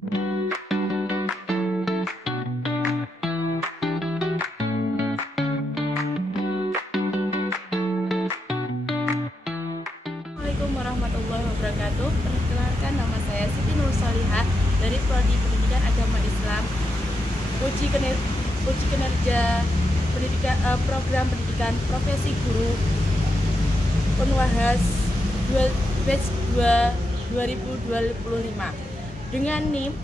Assalamualaikum warahmatullahi wabarakatuh. Perkenalkan, nama saya Siti Nur Salihah dari Prodi Pendidikan Agama Islam, uji kinerja program pendidikan profesi guru Unwahas batch 2 2025 dengan NIM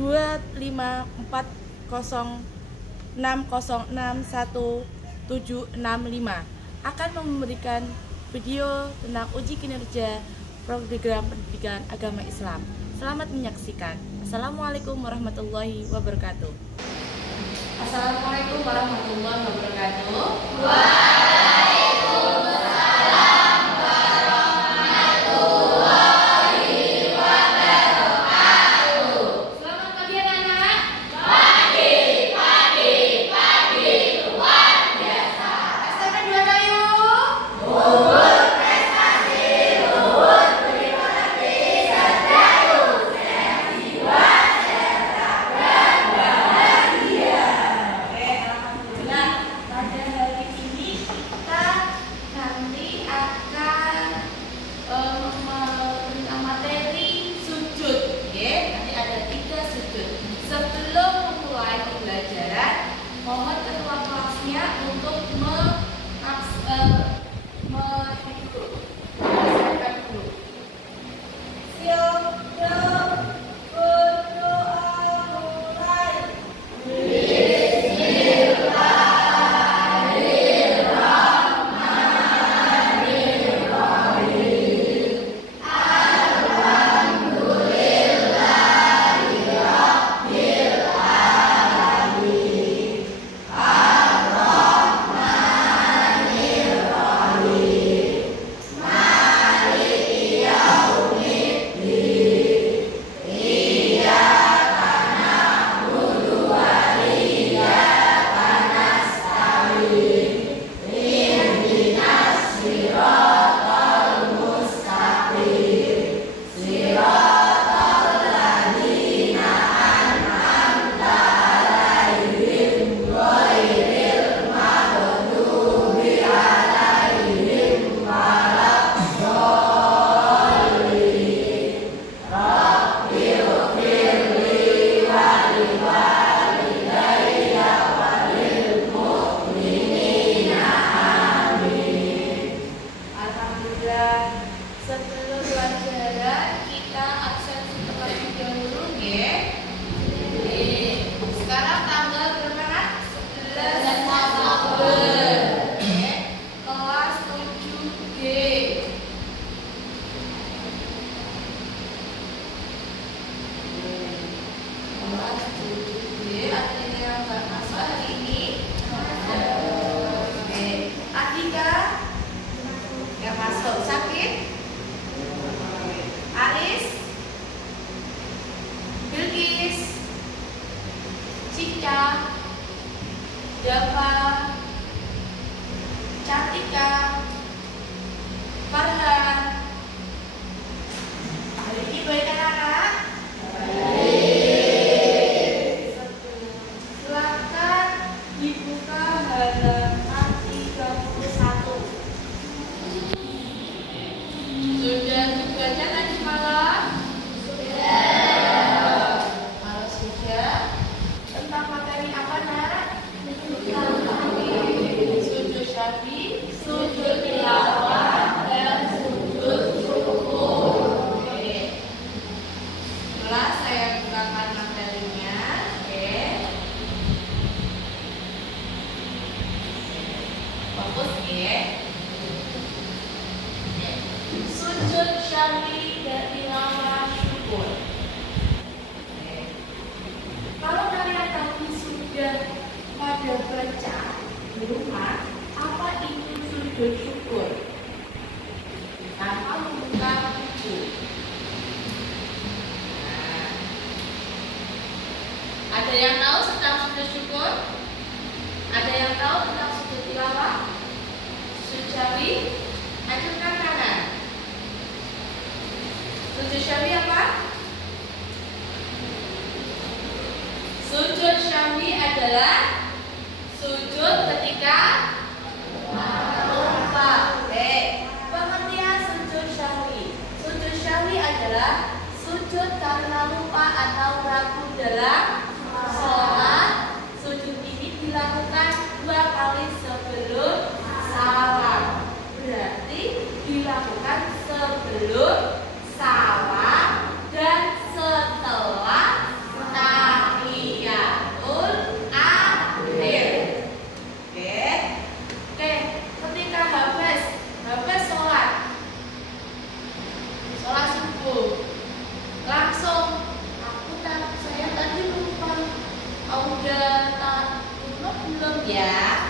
25406061765 akan memberikan video tentang uji kinerja program pendidikan agama Islam. Selamat menyaksikan. Assalamualaikum warahmatullahi wabarakatuh. Assalamualaikum warahmatullahi wabarakatuh. Mohon ketua kelasnya untuk menyampaikan dulu. Siap, berdoa mulai. Sebelum pelajaran kita absensi terlebih dahulu ya. Sekarang tanggal berapa? 11 Oktober. Kelas 7G. Kelas 7G artinya yang nggak masuk hari ini. Atika yang masuk sakit. Aris, Bilkis, Cika, Java, Cantika, Farhan. Hari ini baik anak-anak? Silakan dibuka halaman 31. Sudah dibaca tadi malam? Sudah. Kalau sudah, tentang materi apa nak? Sujud syafi, sujud tilawah, dan sujud syukur. Oke. Setelah saya bukakan materinya, oke. Fokus ya. Sujud syafi dan tilawah syukur. Kalau kalian tadi sudah pada baca di rumah, apa itu sujud syukur? Tanpa membuka buku. Ada yang tahu tentang sujud syukur? Ada yang tahu tentang sujud tilawah? Sujud syafi? Acungkan tangan. Sujud syafi apa? adalah sujud ketika lupa. Oke. Pengertian sujud syahwi. Sujud syahwi adalah sujud karena lupa atau ragu dalam sholat. Sujud ini dilakukan 2 kali sebelum salam. Berarti dilakukan sebelum salam dan setelah tahiyatul akhir. Oke. Ketika habis sholat subuh, langsung saya tadi lupa, udah kunut belum ya?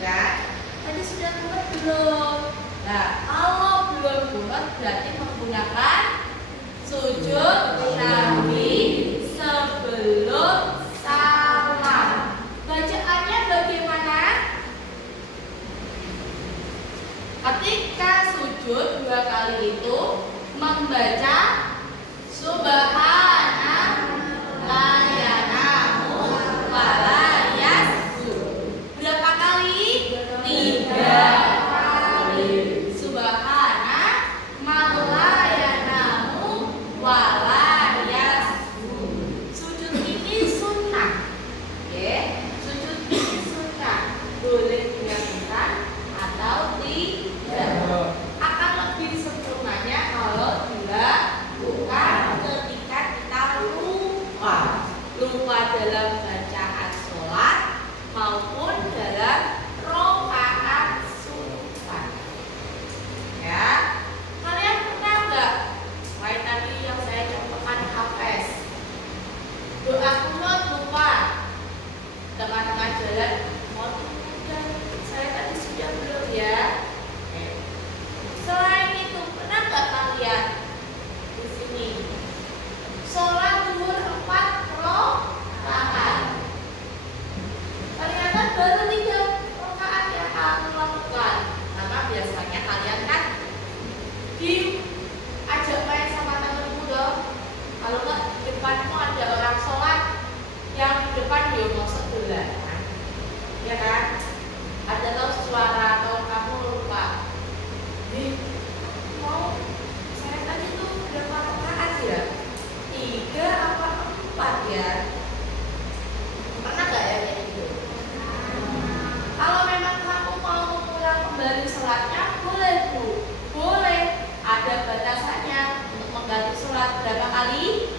Kan? Tadi sudah kunut belum? Nah, kalau belum kunut berarti menggunakan sujud syahwi sebelum salam. Bacaannya bagaimana? Ketika sujud 2 kali itu membaca subhanallah ya namu walayasku. Berapa kali? 3 kali. Subhanallah ya namu walayasku. Sujud ini sunnah. Oke, sujud ini sunnah. Boleh dilakukan atau tidak. Akan lebih sempurnanya kalau dilakukan ketika kita lupa dalam bacaan sholat maupun dalam rokaat sunat. Ya, kalian pernah nggak? Kayak tadi yang saya contohkan hafes. Doa kunut lupa. Tengah-tengah jalan, saya tadi sudah belum ya? Selain itu, pernah nggak kalian di sini sholat zuhur 4 rakaat? Ternyata baru 3 rakaat yang kamu lakukan, karena biasanya kalian kan diajak main sama temanmu dong. Kalau nggak di depanmu ada orang sholat, yang di depan dia mau sebelah, ya kan? Ada tahu suara atau kamu lupa? Mau saya tadi tuh berapa rakaat ya? 3 apa 4 ya? Pernah nggak ya kayak gitu? Kalau memang kamu mau mengulang kembali sholatnya, boleh Bu, boleh. Ada batasannya untuk mengganti sholat berapa kali?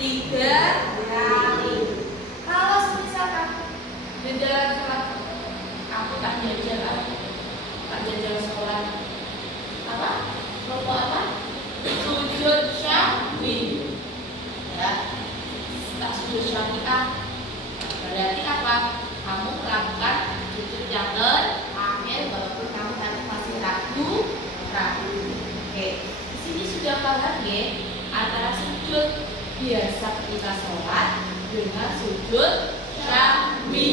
3 kali. Kalau misalkan di dalam sholat aku tak jajal sholat apa? Kelompok apa? Sujud syahwi. Ya, tak sujud syahwi berarti apa? Kamu melakukan sujud yang terakhir walaupun kamu tadi masih ragu. Oke, di sini sudah paham ya antara sujud biasa ketika sholat dengan sujud syahwi.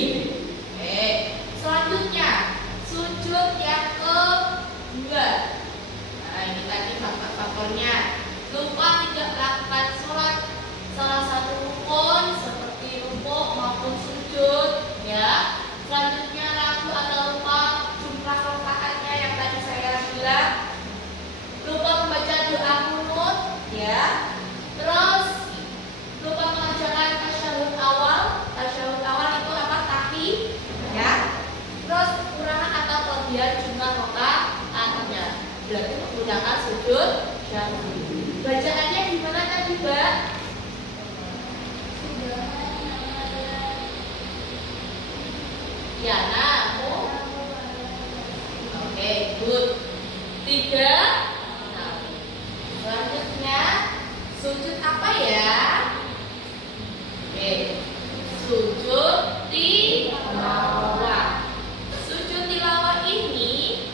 Oke, selanjutnya sujud yang kedua. Nah, ini tadi faktor-faktornya. Lupa tidak melakukan sholat salah satu rukun seperti rukuk maupun sujud, ya. Selanjutnya ragu atau lupa jumlah rakaatnya yang tadi saya bilang. Lupa membaca doa kunut, ya. Terus lupa mengerjakan tasyahud awal. Tasyahud awal itu apa? Tahiyat, ya. Terus kekurangan atau kelebihan jumlah rakaatnya. Berarti menggunakan sujud syahwi. Bacaannya gimana tadi, Mbak? Ya, namu. Oke, good. 3. Selanjutnya sujud apa ya? Oke, sujud tilawah. Sujud tilawah ini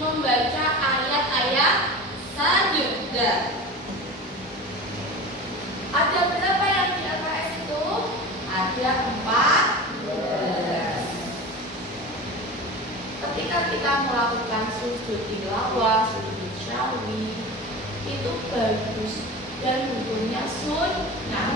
membaca ayat-ayat sajdah. Ada berapa yang di LKS itu? Ada 14. Ketika kita melakukan sujud tilawah, sujud syahwi, itu bagus dan hukumnya sunnah.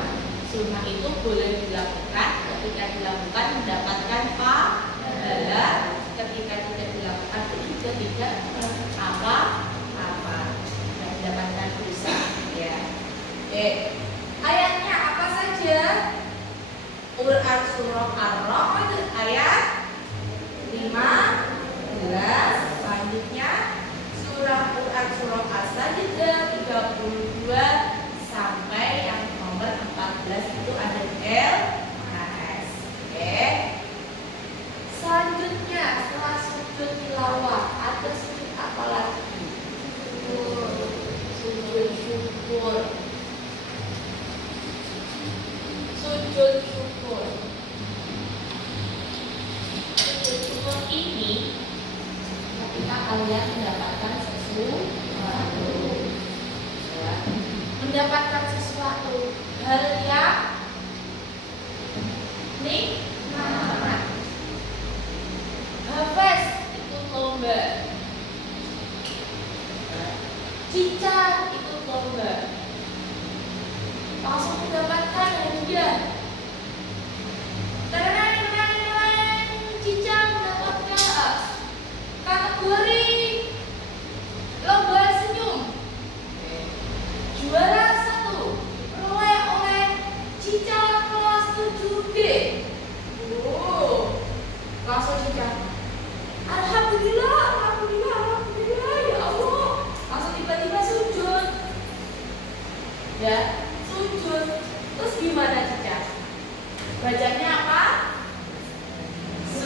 Sunnah itu boleh dilakukan ketika dilakukan mendapatkan pahala, ketika tidak dilakukan itu juga tidak apa-apa, tidak mendapatkan dosa. Ya. Ayatnya apa saja? Quran surah Ar-Ra'd ayat 15. Selanjutnya surah Quran surah As-Sajdah 32 sampai yang nomor 14 itu ada LHS. Selanjutnya setelah sujud tilawah ada sujud apa lagi? Sujud syukur. Sujud syukur. Sujud syukur ini ketika kalian mendapatkan sesuatu, ya, mendapatkan sesuatu hal yang nikmat. Hafes itu lomba, cicak itu lomba, langsung mendapatkan hadiah. Cicak mendapatkan kategori lomba senyum, juara 1 oleh cicak kelas 7B. Langsung cicak, alhamdulillah, ya Allah, langsung tiba-tiba sujud, ya sujud. Terus gimana cicak? Bacanya apa?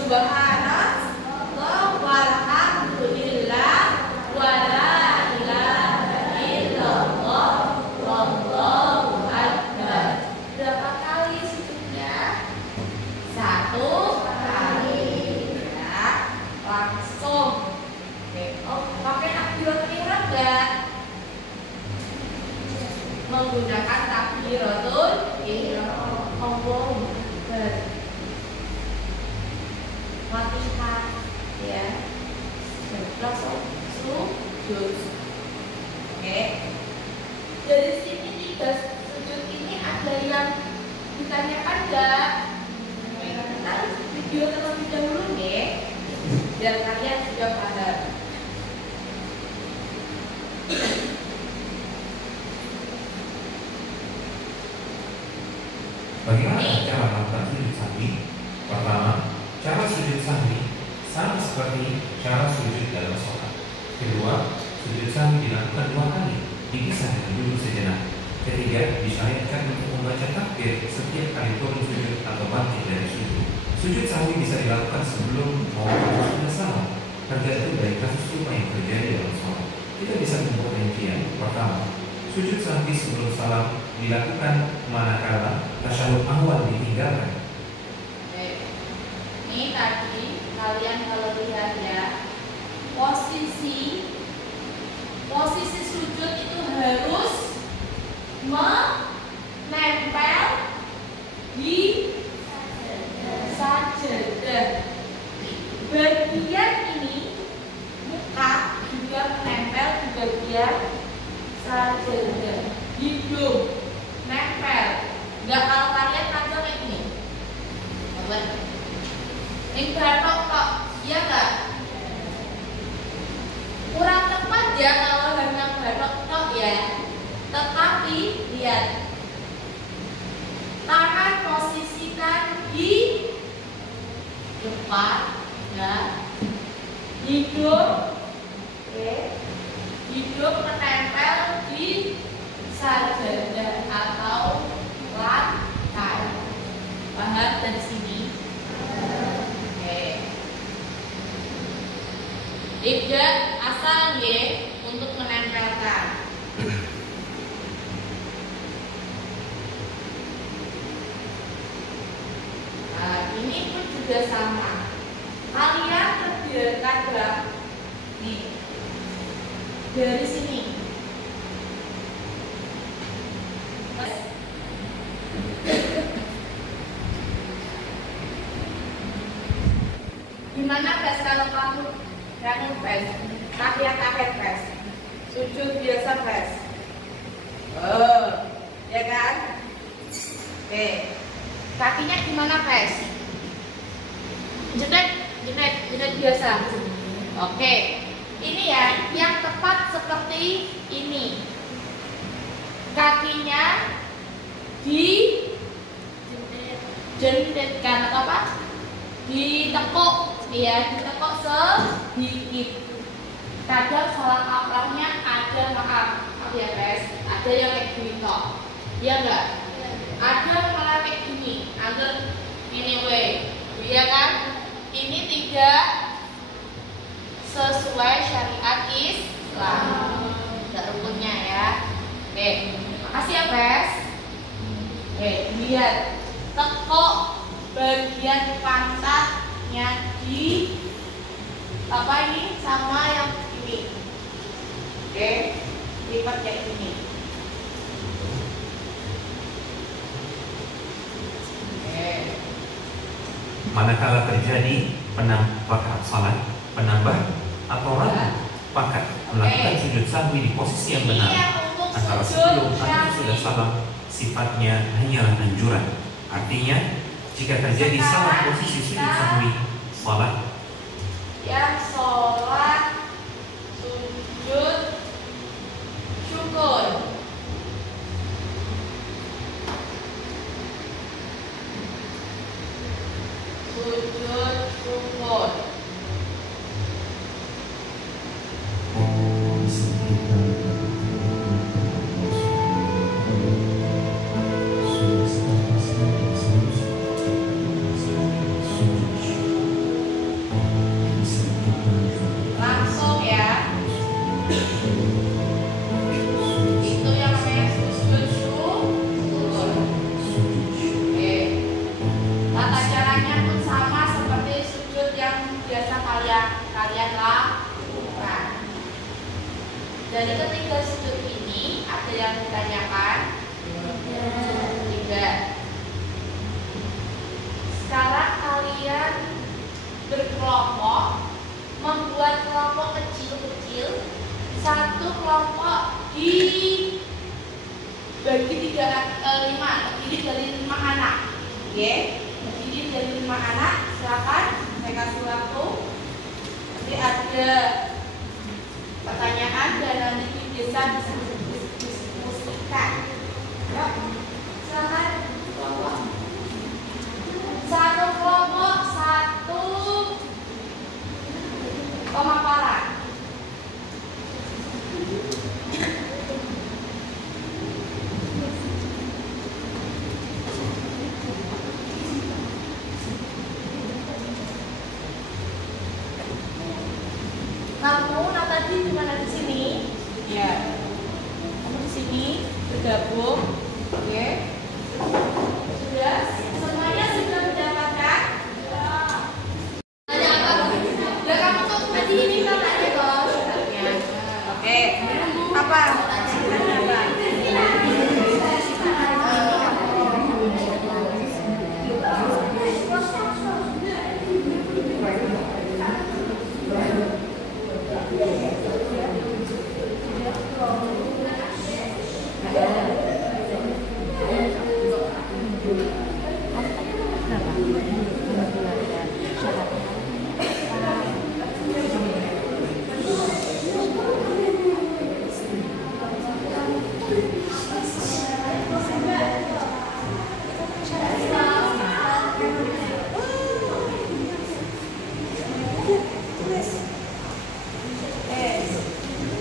Subhanallah walhamdulillah wala ilaha illallah wallahu akbar. Berapa kali sujudnya? 1 kali, ya, langsung. Pakai takbiratul ihram enggak? Menggunakan takbiratul ihram. Allahu akbar. Fatihah, ya, langsung sujud. Dari sini 3 sujud ini ada yang ditanyakan enggak? Kita video terlebih dahulu nih, biar kalian juga paham. Bagaimana cara melakukan sujud sahwi? Pertama, cara sujud sahwi sama seperti cara sujud dalam sholat. Kedua, sujud sahwi dilakukan 2 kali, dipisah dengan duduk sejenak. Ketiga, disyariatkan untuk membaca takbir setiap kali turun sujud atau bangkit dari sujud. Sujud sahwi bisa dilakukan sebelum maupun sudah salam, tergantung dari kasus lupa yang terjadi dalam sholat. Kita bisa membuat rincian. Pertama, sujud sahwi sebelum salam dilakukan manakala tasyahud awal ditinggalkan. Ini tadi kalian kalau lihat ya, posisi sujud itu harus menempel di sajadah. Bagian ini muka juga menempel di bagian sajadah. Hidung nempel. Enggak kalau kalian tampil kayak gini. Ini batok kok, iya enggak? Kurang tepat ya kalau hanya batok tok ya. Tetapi lihat, tangan posisikan di depan, ya. Hidung, hidung menempel di sajadah atau lantai. Paham dari sini? Tidak asal ya untuk menempelkan. Nah, ini pun juga sama. Kalian terbiarkan nih dari sini. Gimana guys kalau kamu jangan pes, tahiyat pes, sujud biasa pes. Oh, ya kan? Oke. Kakinya gimana, guys? Jenet biasa. Oke. Ini ya, yang tepat seperti ini. Kakinya dijendetkan atau apa? Ditekuk, ya, ditekuk sedikit. Kadang salah kaprahnya ada, maaf ya guys, ada yang kayak gini toh, ya enggak? Ada malah kayak gini, agar ini ya kan? Ini tidak sesuai syariat Islam. Tidak rukunnya ya. Oke, makasih ya guys. Oke, lihat tekuk bagian pantatnya di apa ini sama yang ini. Oke, lipat kayak ini. Oke. Manakala terjadi penampakan salat, penambah atau ragu pakat melakukan sujud sahwi di posisi yang benar antara sebelum atau sudah salam, sifatnya hanyalah anjuran. Artinya, jika terjadi salah posisi sujud sahwi, salat Yang sholat sujud syukur. Sujud syukur. Langsung ya. Itu yang namanya sujud syukur. Oke. Tata caranya pun sama seperti sujud yang biasa kalian lakukan. Dari ketiga sujud ini ada yang ditanyakan? Tidak. Sekarang kalian berkelompok, membuat kelompok kecil-kecil. Satu kelompok dibagi terdiri dari 5 anak. Oke, terdiri dari 5 anak. Silakan saya kasih waktu. Nanti ada pertanyaan dan nanti bisa diskusikan. Yuk, silakan kelompok. Satu kelompok, satu pemaparan. Kamu tadi di mana di sini? Ya. Kamu di sini bergabung. Oke. Sudah? Semuanya sudah mendapatkan? Tanya apa? Udah kamu tuh tadi ini kan tanya bos. Oke. Apa? Tanya apa?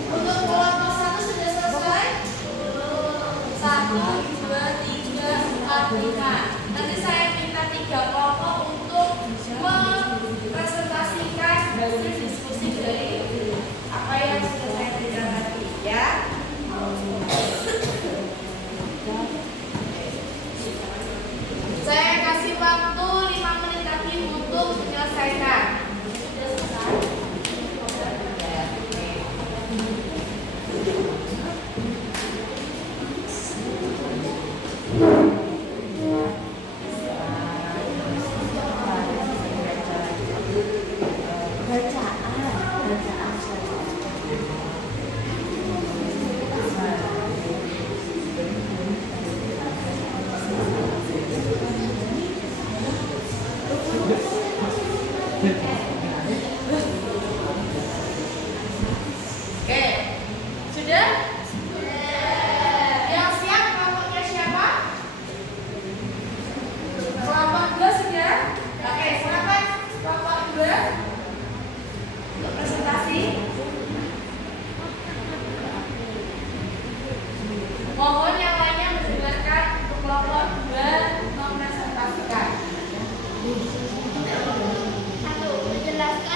Untuk kelompok 1 sudah selesai? 1, 2, 3, 4, 5. Nanti saya minta 3 kelompok untuk mempresentasikan hasil diskusi dari apa yang sudah saya berikan tadi, ya. Saya kasih waktu 5 menit lagi untuk menyelesaikan. Sudah selesai?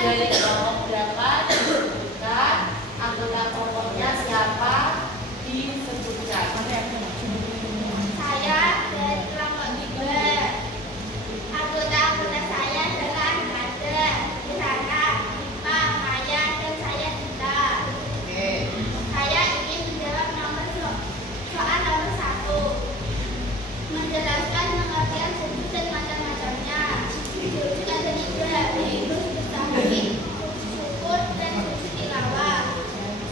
dari kelompok berapa disebutkan, anggota kelompoknya siapa disebutkan. Saya dari kelompok 3. Anggota saya adalah ada Kirana, Dipa, Maya, dan saya Dita. Oke. Saya ingin menjawab soal nomor 1. Menjelaskan pengertian sujud dan macam-macamnya. Sujud ada 3, yaitu sujud sahwi, sujud syukur, dan sujud tilawah.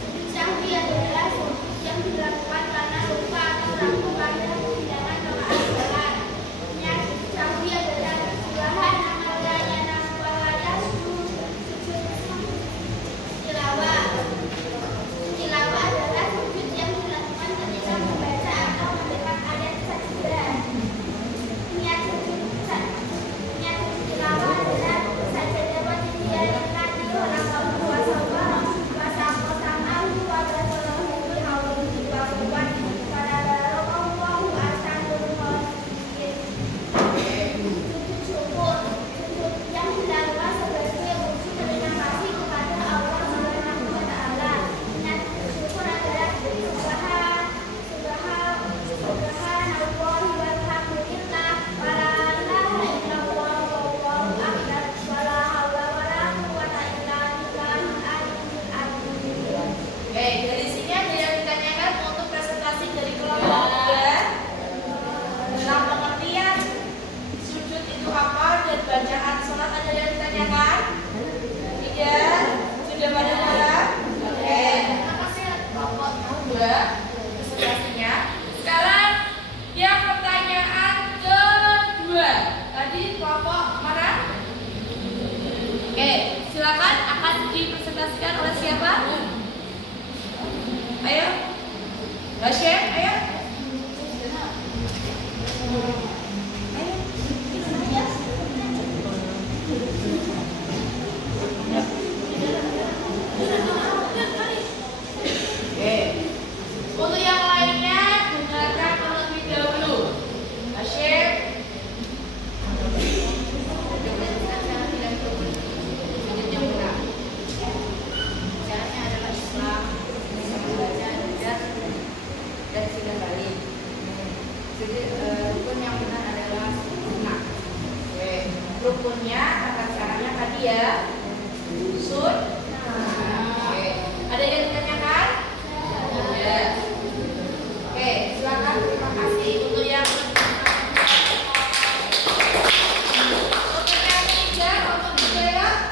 Sujud sahwi adalah sujud yang dilakukan karena lupa atau ragu pada tunjangan rakaat sholat. Sujud sahwi adalah kesalahan amalnya naswalaya sujud tilawah. Tilawah adalah sujud yang dilakukan ketika membaca atau mendekat ayat sajadah. Niat sujud tilawah adalah sajadah wajib dilakukan di orang puasa puasa sama wa basallahu haulu wa quwwata illa billah asanul khaliqin. Sujud syukur, sujud yang dilakukan sebagai wujud terima kasih kepada Allah Subhanahu wa taala. Niat syukur adalah subhanallah walhamdulillah wala ilaha illallah wallahu akbar wala haula wala quwwata illa billahil aliyyil azim. Oke, dari sini ada yang ditanyakan untuk presentasi dari kelompok 3 tentang pengertian sujud itu apa dan bacaan sholat. Ada yang ditanyakan? Tidak? Sudah pada paham? Oke, terima kasih kelompok 2 presentasinya. Sekarang yang pertanyaan kedua. Tadi kelompok mana? Oke, silakan akan dipresentasikan oleh siapa? Ayo, Bashir, ayo. Oke, untuk yang lainnya dengarkan terlebih dahulu. Bashir. Caranya adalah Islam, membaca dan sudah balik. Rukun yang benar adalah sunnah. Oke, rukunnya tata caranya tadi ya. Oke, ada yang ditanyakan? Ya. Oke, silakan. Terima kasih untuk yang ketiga, untuk juga.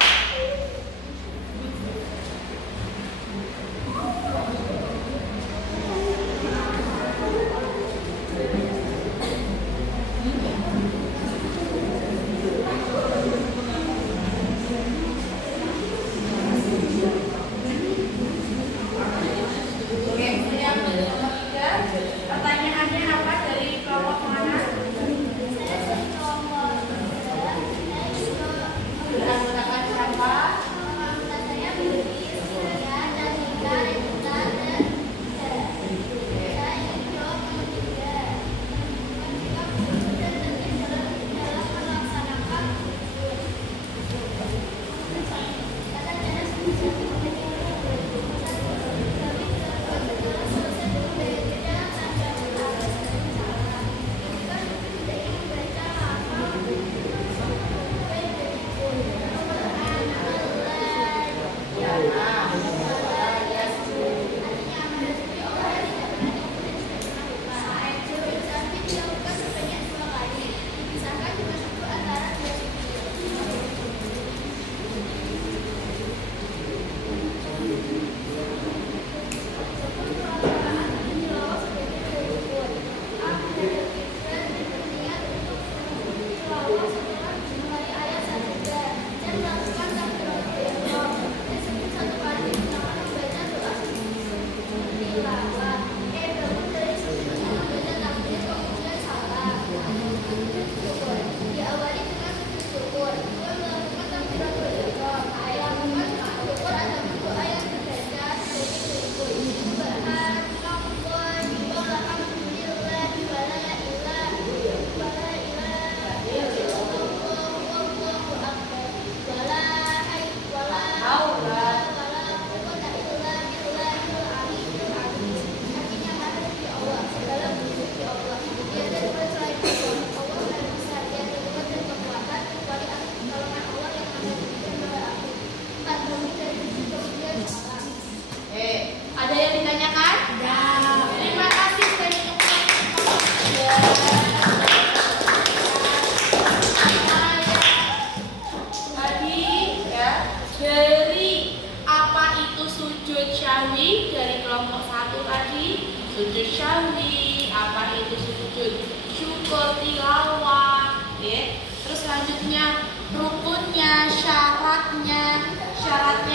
sujud syahwi, apa itu sujud syukur tilawah, ya. Terus selanjutnya rukunnya, syaratnya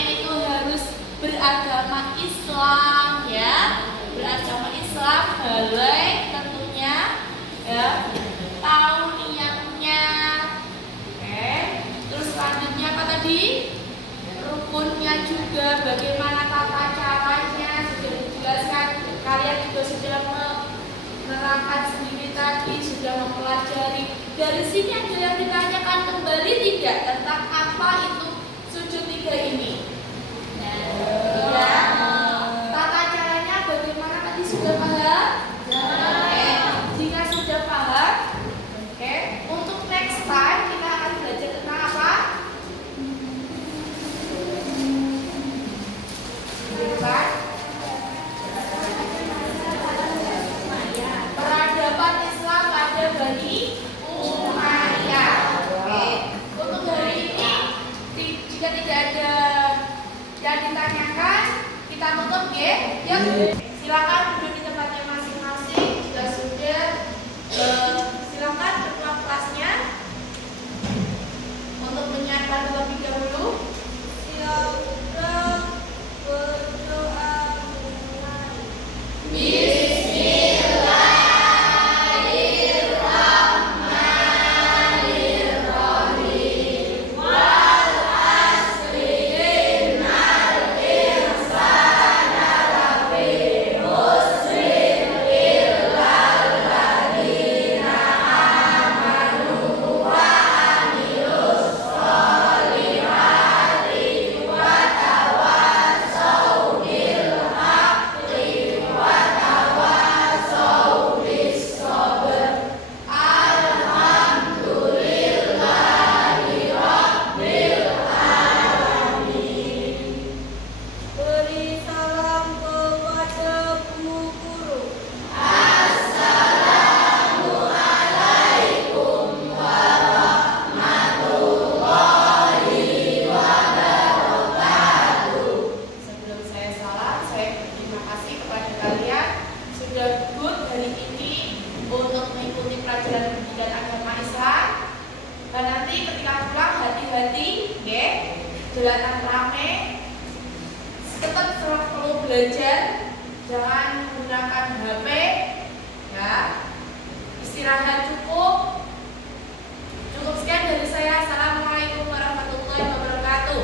itu harus beragama Islam, ya. Beragama Islam, balik tentunya, ya. Tahu niatnya, oke. Terus selanjutnya apa tadi? Rukunnya juga, bagaimana tata caranya sudah dijelaskan. Kalian juga sudah menerangkan sendiri tadi, sudah mempelajari. Dari sini ada yang ditanyakan kembali tidak tentang apa itu sujud tiga ini? Ya. Tata caranya bagaimana tadi sudah paham? Oke. Jika sudah paham, oke. Untuk next time kita akan belajar tentang apa? Depan. Peradaban Islam pada Bani Umayyah. Oke. Untuk hari ini, jika tidak ada yang ditanyakan, kita tutup ya. Yuk, silakan duduk di tempatnya masing-masing. Jika sudah, silakan ketua kelasnya untuk menyiapkan terlebih dahulu. Silakan berdoa mulai. Beri salam kepada Bu Guru. Sebelum saya salam, saya berterima kasih kepada kalian sudah good hari ini untuk mengikuti pelajaran pendidikan agama Islam. Dan nanti ketika pulang hati-hati, ya, jalanan rame. Tetap perlu belajar, jangan menggunakan HP, ya. Istirahat cukup. Cukup sekian dari saya. Assalamualaikum warahmatullahi wabarakatuh.